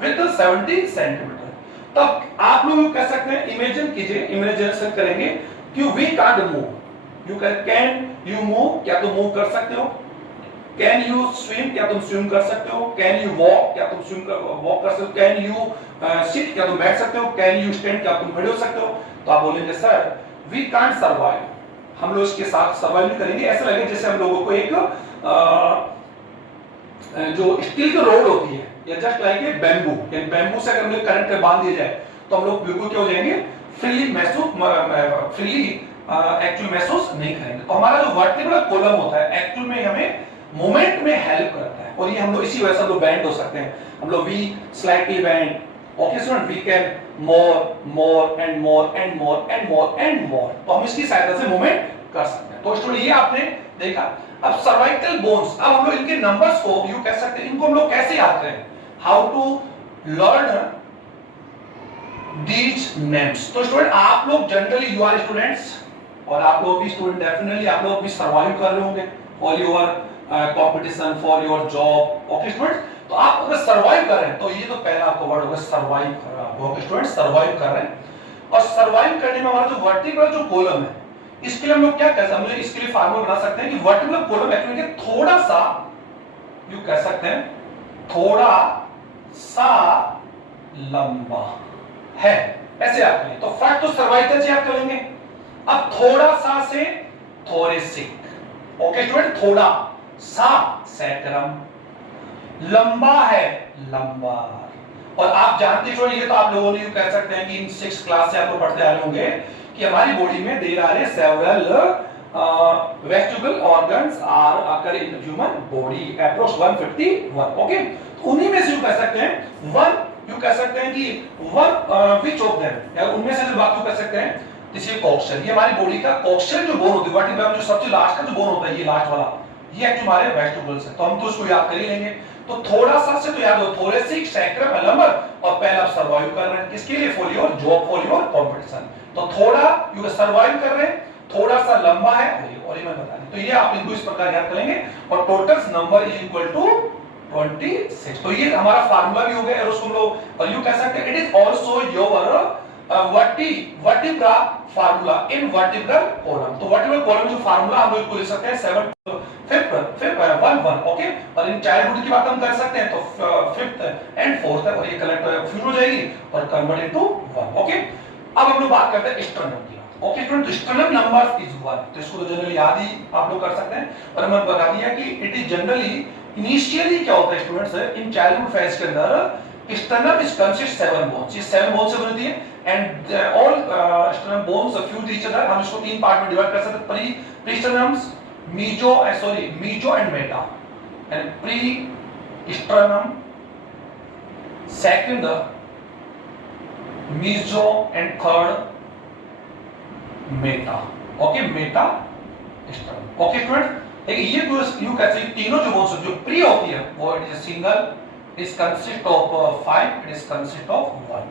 विद 70 सेंटीमीटर, तब आप लोग कह सकते हैं, इमेजिन कीजिए, इमेजिनेशन करेंगे कि we can't move, can you move, क्या तुम मूव कर सकते हो, कैन यू स्विम, क्या तुम स्विम कर सकते हो, कैन यू वॉक, क्या तुम वॉक कर सकते हो, कैन यू सिट, क्या तुम बैठ सकते हो, कैन यू स्टैंड, क्या तुम खड़े हो सकते हो। तो आप बोलेंगे सर वी कांट सर्वाइव, हम लोग इसके साथ सर्वाइव नहीं करेंगे। ऐसा लगे जैसे हम लोगों को एक जो स्टील की रोड होती है, या जस्ट लाइक ए बैम्बू, यानी बैम्बू से अगर हम लोग करंट पे बांध दिया जाए तो हम लोग बिल्कुल क्या हो जाएंगे, फ्रीली एक्चुअली महसूस नहीं करेंगे। तो हमारा जो वर्टिब्रल कॉलम होता है एक्चुअल में हमें मूवमेंट में हेल्प करता है, और ये हम लोग इसी वजह से हम लोग बैंड हो सकते हैं, हम लोग we slightly bend, okay student, we can more and more and more and more and more, तो हम इसकी सहायता से मूवमेंट कर सकते हैं। तो स्टूडेंट ये आपने देखा। अब सर्वाइकल बोन्स, अब हम लोग इनके नंबर्स को यू कह सकते हैं, इनको हम लोग कैसे याद करें, how to learn these names. तो स्टूडेंट आप लोग जनरली यू आर स्टूडेंट्स, और आप लोग भी स्टूडेंट, डेफिनेटली आप लोग भी सर्वाइव कर रहे होंगे for your competition, for your job, okay student. तो आप अगर सर्वाइव कर रहे हैं तो ये तो पहला आपका वर्ड होगा, सर्वाइव कर रहा है, ओके स्टूडेंट, सर्वाइव कर रहे हैं। और सर्वाइव करने में हमारा जो वर्टिब्रल जो कॉलम है, इसके लिए हम लोग क्या कह सकते हैं, हम लोग इसके लिए फार्मूला बना सकते हैं कि वर्टिब्रल कॉलम एक्चुअली थोड़ा सा यू कह सकते हैं, थोड़ा सा लंबा है, ऐसे आप करें तो फर्स्ट तो सर्वाइकल से आप करेंगे। अब थोड़ा सा से थोरेसिक, ओके स्टूडेंट, थोड़ा सा सैक्रम, लंबा है लंबार। और आप जानते हो ये तो आप लोगों ने कह सकते हैं कि इन 6th क्लास से आप लोग पढ़ते आ रहे होंगे कि हमारी बॉडी में there are several vestibular organs are occur in human body, approx 151, okay. तो उन्हीं में से यू कह सकते हैं वन, यू कह सकते हैं कि वन विच ऑफ देम, या उनमें से जो बात यू कह सकते हैं, जैसे कोक्सल, ये हमारी बॉडी का कोक्सल जो बोन होती है, वर्टिब्रल में जो सबसे लास्ट का जो बोन होता है, ये लास्ट वाला, ये एक्चुअली हमारे वेस्टिबुल्स है, तो हम तो उसको याद कर ही लेंगे। तो थोड़ा सा से तो याद हो, थोरेसिक, सैक्रम, लंबर, और पहला आप सर्वाइव कर रहे हैं किसके लिए, for your job, for your competition. तो थोड़ा यू सर्वाइव कर रहे हैं, थोड़ा सा लंबा है, और ये मैं बता दूं, तो ये आप इनको इस प्रकार याद करेंगे, और total number is equal to 26। तो ये हमारा फार्मूला भी हो गया, और उसको हम लोग और यू कह सकते हैं it is also your vertebra formula in vertebral column. तो वर्टिब्रल कॉलम जो फार्मूला हम लोग लिख सकते हैं 7 5th 1 ओके। और इन चाइल्डहुड की बात हम कर सकते हैं तो 5th एंड 4th है, और ये कलेक्ट फ्यूज हो जाएगी और कन्वर्ट इनटू 1, ओके। अब हम लोग बात करते हैं स्टर्नम की, ओके स्टूडेंट। तो स्टर्नम नंबर इज 1, तो इसको तो जनरली याद ही आप लोग कर सकते हैं, और हमने बता दिया कि इट इज जनरली इनिशियली क्या होता है स्टूडेंट्स, इन चाइल्डहुड फेज के अंदर sternum is consist 7 bones, ये 7 bones से बनी होती है, and all sternum bones fuse each other। हम इसको 3 पार्ट में डिवाइड कर सकते हैं, pre-sternum, meso and meta, and pre-sternum, second meso and third meta, okay, meta sternum, okay student. देखिए ये यू कहते हैं तीनों जो बोन्स जो प्री होती है वो it is single, is consist of 5, it is consist of 1,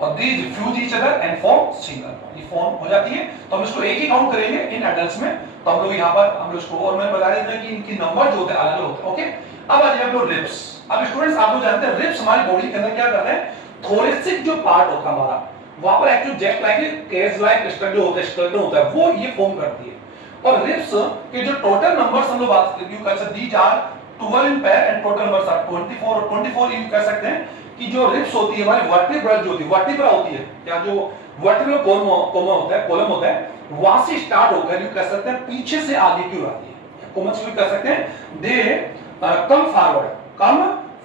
और these fuse each other and form single bond, ये फॉर्म हो जाती है। तो हम इसको एक ही काउंट करेंगे इन एडल्ट्स में, तो हम लोग यहाँ पर हम लोग इसको, और मैं बता देता हूँ कि इनकी नंबर जो होते हैं अलग अलग होते हैं, ओके। अब आ जाए हम लोग रिब्स। अब स्टूडेंट्स आप लोग जानते हैं रिब्स हमारी बॉडी के अंदर क्या करते हैं, थोरेसिक जो पार्ट होता है हमारा, वहां पर actually jet like cage like structure होता है, स्ट्रक्चर होता है, वो ये फॉर्म करती है। और रिब्स के जो टोटल नंबर्स हम लोग बात करते हैं, these are 12 in pair and total numbers are 24, और 24 you कह सकते हैं कि जो रिब्स होती है हमारी वर्टिब्रा जो होती है, वर्टिब्रा होती है या जो वर्टिब्रल कॉलम होता है वहां से स्टार्ट होकर यू कह सकते हैं पीछे से आगे क्यों आती है, कॉमन से कह सकते हैं दे कम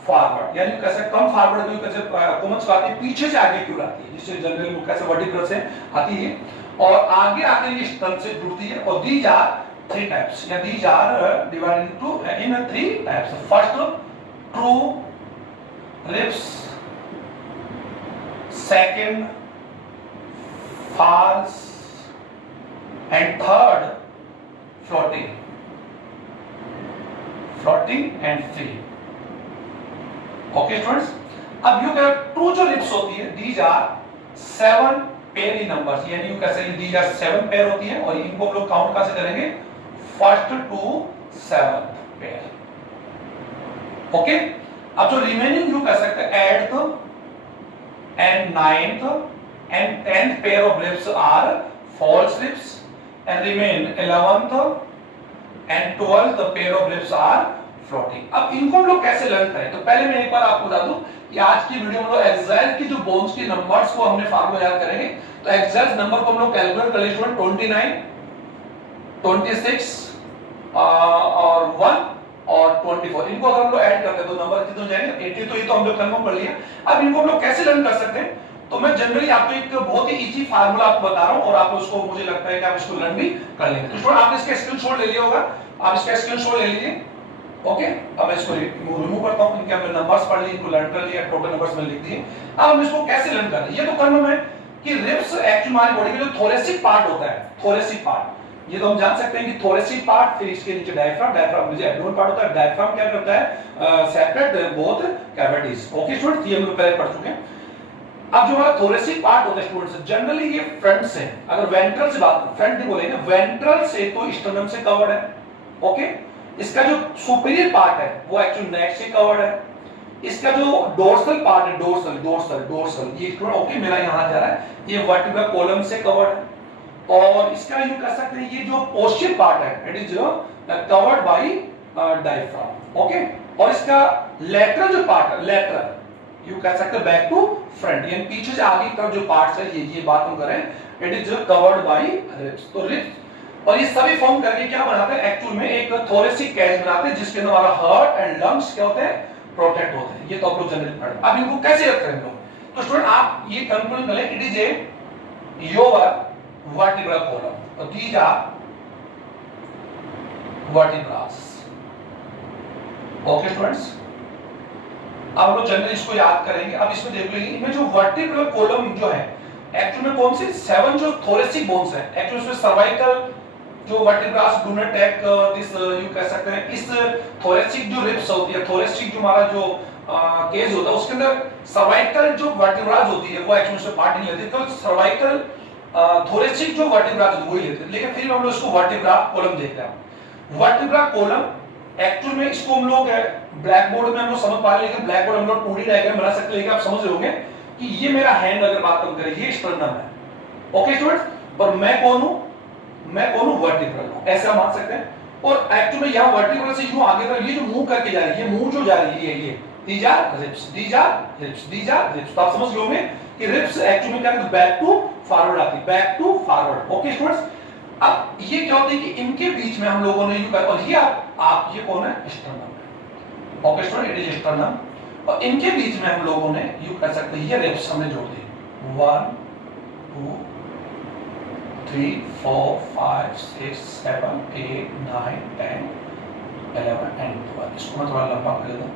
फॉरवर्ड यानी कैसे कम फॉरवर्ड क्यों कैसे कॉमन से आती है पीछे से आगे क्यों आती है, जिससे जनरली वो कैसे वर्टिब्रल से आती है और आगे आके ये स्टर्न से जुड़ती है। और दीज आर थ्री टाइप्स या these are divided into in three types. First true ribs, second false and third floating and free। Okay students, अब यू कह ट्रू जो रिब्स होती है these are 7 pair in numbers, यानी you कह सकते these are 7 pair होती है और इनको हम लोग काउंट कैसे करेंगे first to 7th pair. Okay, अब जो रिमेनिंग यू कह सकते हैं 8th and 9th and 10th pair of ribs are false ribs and remain 11th and 12th pair of ribs are floating। अब इनको हम लोग कैसे लर्न करें, तो पहले मैं एक बार आपको बता दूं कि आज की वीडियो में लोग एक्सैक्ट की जो बोन्स की नंबर्स को हमने फार्मूला याद करेंगे। तो एक्सैक्ट नंबर को हम लोग कैलकुलेट कर लेंगे 29, 26 और 1 और 24। इनको अगर हम लोग ऐड करते हैं तो नंबर कितने हो जाएंगे 80। तो ये तो हम लोग कंफर्म कर लिया। अब इनको हम लोग कैसे लर्न कर सकते हैं, तो मैं जनरली आपको एक बहुत ही इजी फार्मूला आपको बता रहा हूं और आप उसको मुझे लगता है कि आप इसको लर्न भी कर लेंगे। तो स्टूडेंट आपने इसका स्क्रीनशॉट ले लिया होगा, आप इसका स्क्रीनशॉट ले लीजिए। ओके, अब मैं इसको रिमूव करता हूं, इनके हमने नंबर्स पढ़ लिए, इनको लर्न कर लिया, टोटल नंबर्स में लिख दिए। अब हम इसको कैसे लर्न कर रहे हैं, ये तो करना है कि रिब्स एक्चुअली हमारी बॉडी में जो थोरेसिक पार्ट होता है, थोरेसिक पार्ट, ये तो हम जान सकते हैं कि थोरेसिक पार्ट, फिर इसके नीचे डायफ्राम, डायफ्राम नीचे एब्डोमेन पार्ट होता है। डायफ्राम क्या करता है separate both cavities. Okay student, ये हम लोग पहले पढ़ चुके हैं। अब जो हमारा थोरेसिक पार्ट होता है स्टूडेंट्स, जनरली ये फ्रंट से, अगर वेंट्रल से बात फ्रंट नहीं बोलेंगे, वेंट्रल से तो स्टर्नम से कवर्ड है। ओके, इसका जो सुपीरियर पार्ट है वो एक्चुअली नेक से कवर्ड है। इसका जो डोर्सल पार्ट है, डोर्सल ये स्टूडेंट ओके मेरा यहां जा रहा है, ये वर्टिब्रल कॉलम से कवर्ड है। और इसका यूं कह सकते हैं ये जो पोस्टीरियर पार्ट है it is covered by diaphragm. Okay, और इसका लेटरल जो पार्ट है, लेटरल यू कह सकते हैं बैक टू फ्रंट, यानी पीछे से आगे का जो पार्ट्स है ये बात हम करें it is covered by ribs. तो रिब्स और ये सभी फॉर्म करके क्या बनाते हैं एक्चुअल में एक थोरेसिक कैज बनाते हैं जिसके अंदर हमारा हार्ट एंड लंग्स क्या होते हैं प्रोटेक्ट होते हैं। ये तो आप लोग जनरली पढ़े। अब इनको कैसे याद करें लोग, तो स्टूडेंट आप ये कंक्लूजन कर लें it is a your vertebral column, तो these are vertebras. Okay students, अब लोग जनरली इसको याद करेंगे। अब इसमें देख लीजिए इनमें जो वर्टिब्रल कॉलम जो है एक्चुअली में कौन सी 7 जो थोरेसिक बोन्स है, एक्चुअली इसमें सर्वाइकल जो vertebras do not take this you कह सकते हैं इस थोरेसिक जो रिब्स होती है, थोरेसिक जो हमारा जो केज होता है उसके अंदर सर्वाइकल जो वर्टिब्रास होती है वो एक्चुअली उसमें पार्ट नहीं लेती। तो सर्वाइकल थोरेसिक जो वर्टिब्रास होती है वही लेते हैं, लेकिन फिर हम लोग इसको वर्टिब्रल कॉलम देखते हैं। वर्टिब्रल कॉलम एक्चुअल में इसको हम लोग ब्लैक बोर्ड में हम लोग समझ पा रहे, लेकिन ब्लैक बोर्ड हम लोग 2D डायग्राम बना सकते हैं, लेकिन आप समझ रहे होंगे कि ये मेरा हैंड अगर बात हम करें ये स्टर्नम है। ओके स्टूडेंट्स, और मैं कौन हूं वर्टिब्रल हूं, ऐसा मान सकते हैं। और एक्चुअली में यहां वर्टिब्रल से यूं आगे तरफ ये जो मूव करके जा रही है, ये मूव जो जा रही है ये दीज आर रिब्स। तो आप समझ लोगे कि रिब्स एक्चुअली में क्या करती है बैक टू फॉरवर्ड आती है, back to forward. Okay students, अब ये क्या होता है कि इनके बीच में हम लोगों ने यूं कर, और ये आप ये कौन है sternum. Okay student, it is sternum और इनके बीच में हम लोगों ने यूं कर सकते हैं ये रिब्स हमने जोड़ दी 1 2 3 4 5 6 7 8 9 10 11 एंड 12। इसको मैं थोड़ा लंबा कर देता हूं।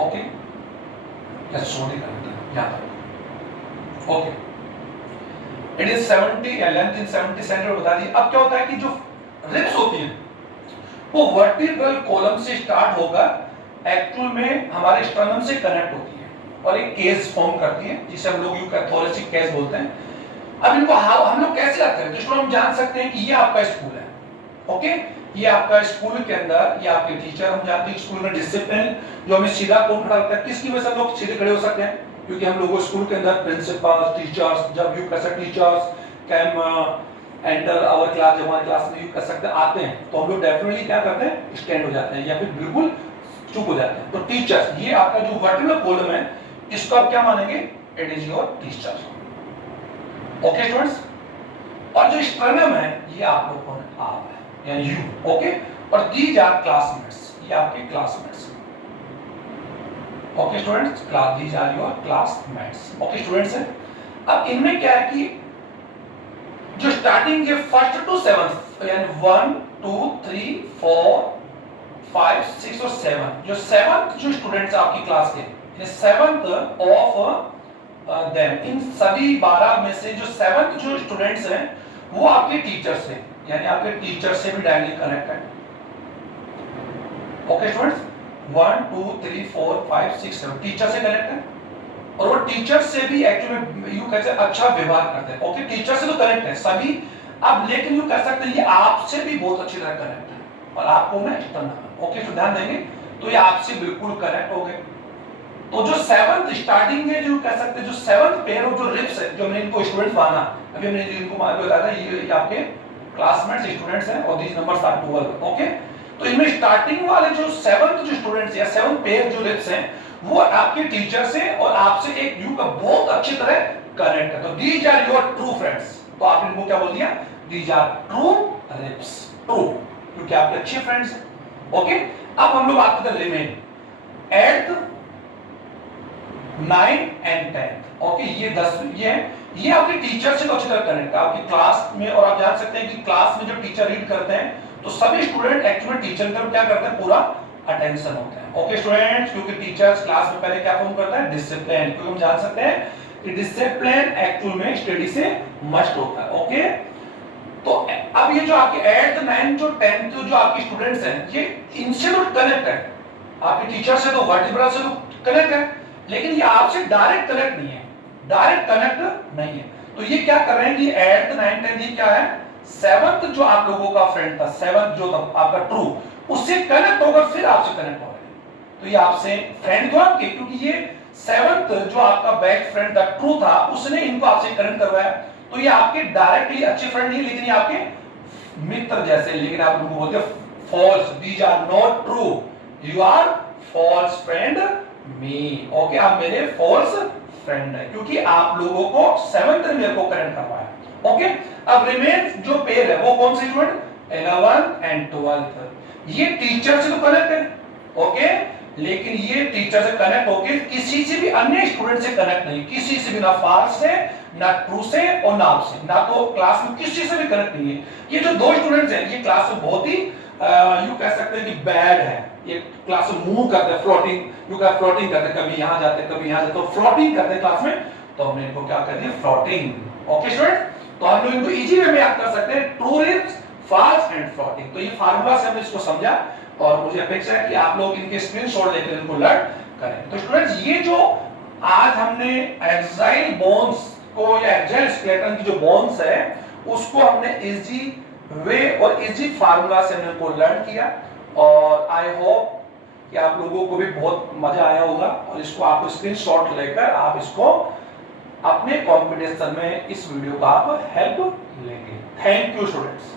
ओके, कैसे छोटी कर देते हैं यहां तक। Okay, it is 70 length in 70 centimetre बता दी। अब क्या होता है कि जो रिब्स होती है वो वर्टिब्रल कॉलम से स्टार्ट होकर एक्चुअल में हमारे स्टर्नम से कनेक्ट होती है और एक केस फॉर्म करती है जिसे हम लोग थोरेसिक केस बोलते हैं। अब इनको हम लोग कैसे याद करें, तो हम जान सकते हैं कि ये आपका स्कूल है। ओके, ये आपका स्कूल के अंदर ये आपके टीचर, हम जानते हैं स्कूल में डिसिप्लिन जो हमें सीधा कौन खड़ा रखता है, किसकी वजह से हम लोग सीधे खड़े हो सकते हैं, क्योंकि हम लोगों स्कूल के अंदर प्रिंसिपल टीचर्स जब यू कैसे teachers came enter our class, जब हमारी क्लास में यू कर सकते आते हैं तो हम लोग डेफिनेटली क्या करते हैं स्टैंड हो जाते हैं या फिर बिल्कुल चुप हो जाते हैं। तो टीचर्स, ये आपका जो वर्टिब्रल कॉलम है इसको आप क्या मानेंगे, it is your teacher. Okay students, और जो स्टर्नम है ये आप लोग कौन है, आप है यानी यू। ओके, और दीज आर क्लासमेट्स, ये आपके classmates. Okay students, class these are your classmates. Okay students है, अब इनमें क्या है कि जो स्टार्टिंग के फर्स्ट टू सेवंथ यानी 1 2 3 4 5 6 और 7, जो सेवंथ जो स्टूडेंट्स आपकी क्लास के, सेवंथ ऑफ देम, इन सभी 12 में से जो सेवंथ जो स्टूडेंट्स हैं वो आपके टीचर से, यानी आपके टीचर से भी डायरेक्टली कनेक्ट है। ओके स्टूडेंट्स, 1 2 3 4 5 6 7 टीचर से कनेक्ट है, और वो टीचर से भी एक्चुअली यू कहते हैं अच्छा व्यवहार करते हैं। ओके, टीचर से तो कनेक्ट है सभी, अब लेकिन यू कह सकते हैं ये आपसे भी बहुत अच्छी तरह कनेक्ट है, और आपको ना एक्सटर्नल। ओके, तो ध्यान देंगे तो ये आपसे बिल्कुल कनेक्ट हो गए। तो जो सेवंथ स्टार्टिंग में जो कह सकते हैं जो सेवंथ पेयर ऑफ जो रिप्स है, जो हमने इनको स्टूडेंट्स माना, अभी हमने इनको बताया था ये आपके क्लासमेट्स स्टूडेंट्स हैं, और दीज नंबर्स आर 12। ओके, तो इनमें स्टार्टिंग वाले जो सेवंथ जो स्टूडेंट्स या सेवंथ पेयर जो रिप्स हैं वो आपके टीचर से और आपसे एक यू का बहुत अच्छी तरह कनेक्ट है। तो these are your true friends, तो आपने इनको क्या बोल दिया, these are true ribs, true, क्योंकि आपके अच्छे फ्रेंड्स हैं। ओके, अब हम लोग बात करते हैं remain, 8th 9th and 10th। Okay, ये 10 ये आपके टीचर से तो अच्छी तरह कनेक्ट है आपकी क्लास में, और आप जान सकते हैं कि क्लास में जो टीचर रीड करते हैं तो सभी स्टूडेंट एक्चुअली टीचर की तरफ क्या करते हैं, पूरा अटेंशन होते हैं। ओके स्टूडेंट्स, क्योंकि टीचर्स क्लास में पहले क्या फॉर्म करता है, डिसिप्लिन, क्योंकि हम जान सकते हैं कि डिसिप्लिन एक्चुअल में स्टडी से मस्ट होता है। ओके, तो अब ये जो आपके 8th 9th जो 10th जो आपके स्टूडेंट्स हैं ये इनसे तो कनेक्ट है, आपके टीचर से तो वर्टिब्रल से तो कनेक्ट है, लेकिन ये आपसे डायरेक्ट कनेक्ट नहीं है, डायरेक्ट कनेक्ट नहीं है। तो ये क्या कर रहे हैं कि 8th 9th 10th ये क्या है, 7th जो आप लोगों का फ्रेंड था, 7th जो था आपका ट्रू, उससे कनेक्ट होकर फिर आपसे कनेक्ट हो रहे हैं। तो ये आपसे फ्रेंड तो आपके, क्योंकि ये 7th जो आपका बेस्ट फ्रेंड था, ट्रू था, उसने इनको आपसे कनेक्ट करवाया। तो ये आपके डायरेक्टली अच्छे फ्रेंड नहीं, लेकिन ये आपके मित्र जैसे, लेकिन आप लोगों को बोलते हैं false, these are not true, you are false friend me. Okay, आप मेरे फॉल्स फ्रेंड है, क्योंकि आप लोगों को 7th ने मेरे को कनेक्ट करवाया। ओके, अब रिमेन जो पेयर है वो कौन सी स्टूडेंट, 11th एंड 12th, ये टीचर से तो कनेक्ट है। ओके, लेकिन ये टीचर से कनेक्ट होके किसी से भी अन्य स्टूडेंट से कनेक्ट नहीं, किसी से भी, ना फाल्स से, ना ट्रू से, और ना आपसे, ना तो क्लास में किसी से भी कनेक्ट नहीं है। ये जो दो स्टूडेंट्स हैं ये क्लास में बहुत ही यू कह सकते हैं कि बैड है, ये क्लास में मूव करते हैं, फ्लोटिंग, यू कह फ्लोटिंग करते हैं, कभी यहां जाते हैं कभी यहां जाते हैं, तो फ्लोटिंग करते हैं क्लास में, तो हमने इनको क्या कर दिया, फ्लोटिंग। ओके स्टूडेंट, तो हम लोग इनको इजी वे में याद कर सकते हैं, true ribs, false and floating. तो ये फार्मूला से हमने इसको समझा, और मुझे अपेक्षा है कि आप लोग इनके स्क्रीनशॉट लेकर इनको लर्न करें। तो स्टूडेंट्स, ये जो आज हमने एक्साइल बोन्स को या एक्साइल स्केलेटन की जो बोन्स है उसको हमने इजी वे और इजी फार्मूला से हमने को लर्न किया, और आई होप कि आप लोगों को भी बहुत मजा आया होगा, और इसको आप स्क्रीनशॉट लेकर आप इसको अपने कॉम्पिटिशन में इस वीडियो का आप हेल्प लेंगे। Thank you students.